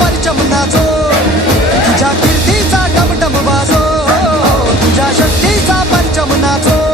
परचमनाचो तुझ्या कीर्तीचा टमटम वाजो तुझ्या शक्तीचा परचमनाचो